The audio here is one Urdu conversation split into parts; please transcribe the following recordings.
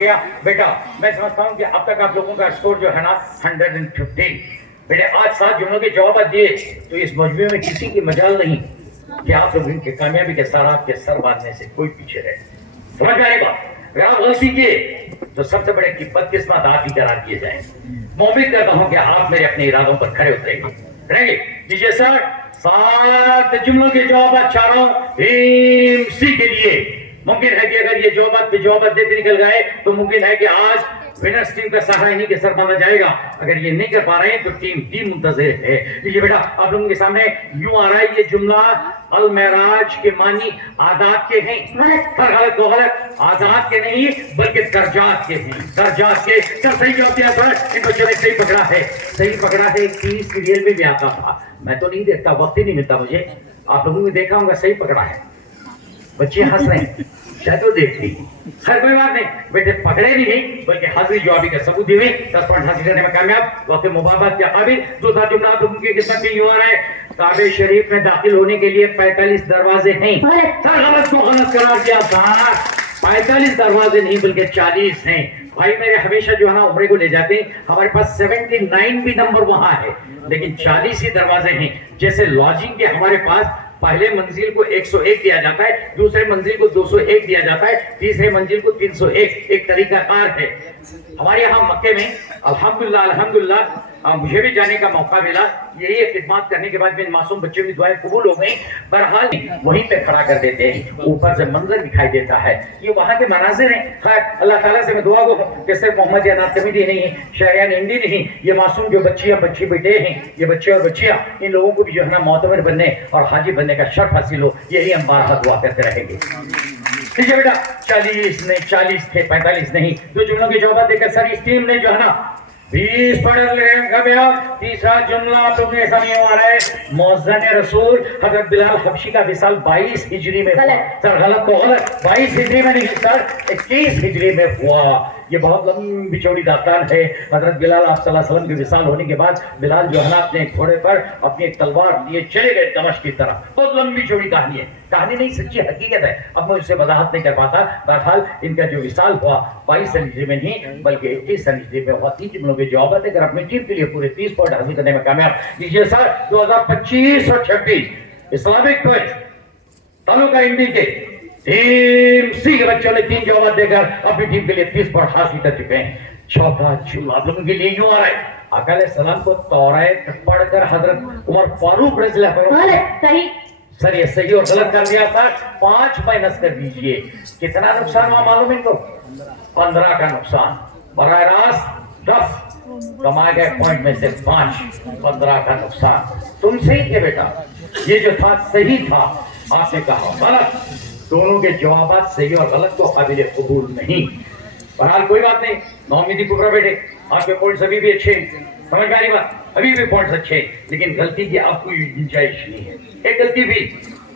بیٹا میں سمجھتا ہوں کہ اب تک آپ لوگوں کا اسکور جو ہے نا 115 بیٹے آج 7 جملوں کے جوابات دیے تو اس مجموعے میں کسی کی مجال نہیں کہ آپ لوگ ان کی کامیابی کے ساتھ آپ کے سر باندھنے سے کوئی پیچھے رہے. سمجھ میں آئے گا اگر آپ غلطی کیے تو سب سے بڑے کی بدقسمت آپ ہی قرار دیے جائیں. میں امید کرتا ہوں کہ آپ میرے اپنے ارادوں پر کھڑے اتریں گے. دیجیے سر 7 جملوں کے جوابات چاروں سی کے لیے. ممکن ہے کہ اگر یہ جوابات دیتے نکل گئے تو ممکن ہے کہ آج ونرز ٹیم کا سہارا انہی کے سر باندھا جائے گا. اگر یہ نہیں کر پا رہے ہیں تو ٹیم ڈی منتظر ہے. لیجیے بیٹا آپ لوگوں کے سامنے یوں آ رہا ہے یہ جملہ المعراج کے معنی عادات کے ہیں. غلط کو غلط، آزاد کے نہیں بلکہ درجات کے ہیں. درجات کے سر صحیح جواب دیا سر. ان بچوں نے صحیح پکڑا ہے. 30 سیریل میں بھی آتا تھا. میں تو نہیں دیکھتا، وقت ہی نہیں ملتا مجھے. آپ لوگوں نے دیکھا ہوگا صحیح پکڑا ہے. بچے ہنس رہے ہیں، شاید وہ دیکھ لی. خیر کوئی بات نہیں بیٹے، پکڑے بھی نہیں بلکہ حاضری جوابی کا ثبوت دیے 10 پوائنٹ حاصل کرنے میں کامیاب. وقت مبابات کے قابل. دوسرا جملہ آپ لوگوں کی قسمت میں یوں آ رہا ہے کعبہ شریف میں داخل ہونے کے لیے 45 دروازے ہیں. سر غلط کو غلط قرار دیا تھا. 45 دروازے نہیں بلکہ 40 ہیں. بھائی میرے ہمیشہ جو ہے نا عمرے کو لے جاتے ہیں، ہمارے پاس 79 بھی نمبر وہاں ہے لیکن 40 ہی دروازے ہیں. جیسے لاجنگ کے ہمارے پاس پہلے منزل کو 101 دیا جاتا ہے، دوسرے منزل کو 201 دیا جاتا ہے، تیسرے منزل کو 301. ایک طریقہ کار ہے. ہمارے یہاں مکے میں الحمدللہ مجھے بھی جانے کا موقع ملا. یہی خدمات کرنے کے بعد میرے معصوم بچوں کی دعائیں قبول ہو گئیں. بہرحال وہیں پہ کھڑا کر دیتے ہیں، اوپر سے منظر دکھائی دیتا ہے. یہ وہاں کے مناظر ہیں. خیر اللہ تعالیٰ سے میں دعا کو کہ صرف محمد یا نعت کمیٹی نہیں ہے، شہریان ہندی نہیں، یہ معصوم جو بچی بیٹے ہیں، یہ بچے اور بچیاں، ان لوگوں کو بھی جو ہے نا معتمر بننے اور حاجی بننے کا شرف حاصل ہو. یہی ہم بارہا دعا کرتے رہیں گے. ٹھیک ہے بیٹا 40 نہیں 40 تھے 45 نہیں. 2 جملوں کے جوابات دے کر سر اس ٹیم نے جو ہے نا 20 پوائنٹ کامیاب. تیسرا جملہ آپ لوگوں کے سامنے آ رہا ہے مؤذن رسول حضرت بلال حبشی کا وصال 22 ہجری میں ہوا. سر غلط کو غلط، 22 ہجری میں نہیں سر 21 ہجری میں ہوا. یہ بہت لمبی چوڑی داستان ہے. حضرت بلال آپ صلی اللہ علیہ وسلم کے وصال ہونے کے بعد بلال جو ہے نا اپنے گھوڑے پر اپنی ایک تلوار لیے چلے گئے دمشق کی طرف. بہت لمبی چوڑی کہانی ہے، کہانی نہیں سچی حقیقت ہے. اب میں اسے وضاحت نہیں کر پاتا. بہرحال ان کا جو وصال ہوا 22 ہجری میں نہیں بلکہ 21 ہجری میں ہوا. 3 جملوں کے جوابات اگر اپنی ٹیم کے لیے پورے 30 پوائنٹ حاصل کرنے میں کامیاب. لیجیے سر 2025 اور 26 اسلامک کوئز تعلقہ ہندی کے ٹیم سی کے بچوں نے 3 جوابات دے کر اپنی ٹیم کے لیے 30 پوائنٹ حاصل کر چکے ہیں. چوتھا جملہ آپ لوگوں کے لیے یوں آ رہا ہے آقا علیہ السلام کو توریت پڑھ کر حضرت عمر فاروق رضی اللہ عنہ سر یہ صحیح اور غلط کر دیا تھا. 5 مائنس کر دیجئے. کتنا نقصان ہوا معلوم ان کو؟ 15 کا نقصان. براہ راست 10 کمائے گئے پوائنٹ میں سے 5، 15 کا نقصان. تم صحیح تھے بیٹا، یہ جو تھا صحیح تھا. آپ نے کہا غلط. دونوں کے جوابات صحیح اور غلط کو قابل قبول نہیں. بہرحال کوئی بات نہیں، نومیدی کبرا بیٹے آپ کے پوائنٹس ابھی بھی اچھے ہیں. سمجھ میں آ رہی بات؟ ابھی بھی پوائنٹس اچھے ہیں لیکن غلطی کی آپ کوئی گنجائش نہیں ہے. ایک غلطی بھی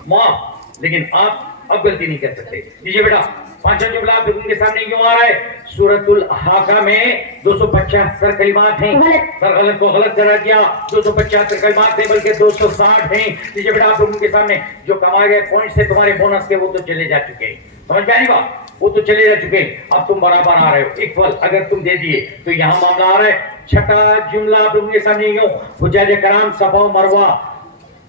معاف لیکن آپ اب غلطی نہیں کر سکتے. لیجیے بیٹا 5واں جملہ آپ لوگوں کے سامنے کیوں آ رہا ہے؟ سورۃ الحاقہ میں 275 کلمات ہیں. سر غلط کو غلط کرا دیا. 275 کلمات ہیں بلکہ 260 ہیں. لیجیے بیٹا آپ لوگوں کے سامنے جو کمائے گئے پوائنٹس ہیں تمہارے بونس کے وہ تو چلے جا چکے ہیں. سمجھ میں آ رہی بات؟ وہ تو چلے جا چکے. اب تم برابر آ رہے ہو. اکول اگر تم دے دیے تو یہاں معاملہ آ رہا ہے. 6واں جملہ آپ لوگوں کے سامنے یوں حجاج کرام صفا و مروہ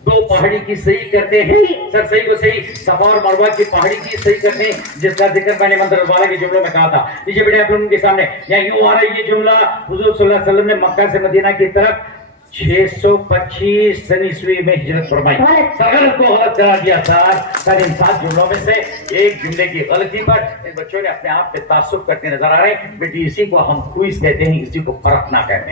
2 پہاڑی کی صحیح کرتے ہیں. سر صحیح کو صحیح، صفا اور مروہ کی پہاڑی کی صحیح کرتے ہیں جس کا ذکر میں نے منظر والا کے جملوں میں کہا تھا. لیجیے بیٹے آپ لوگوں کے سامنے یہاں یوں آ رہا ہے یہ جملہ حضور صلی اللہ علیہ وسلم نے مکہ سے مدینہ کی طرف 625 عیسوی میں ہجرت فرمائی. غلط کو غلط کرا دیا سر ان 7 جملوں میں سے ایک جملے کی غلطی پر ان بچوں نے اپنے آپ پہ تعصب کرتے نظر آ رہے ہیں. بیٹی اسی کو ہم کوئز کہتے ہیں، اسی کو فرق نہ کہتے ہیں.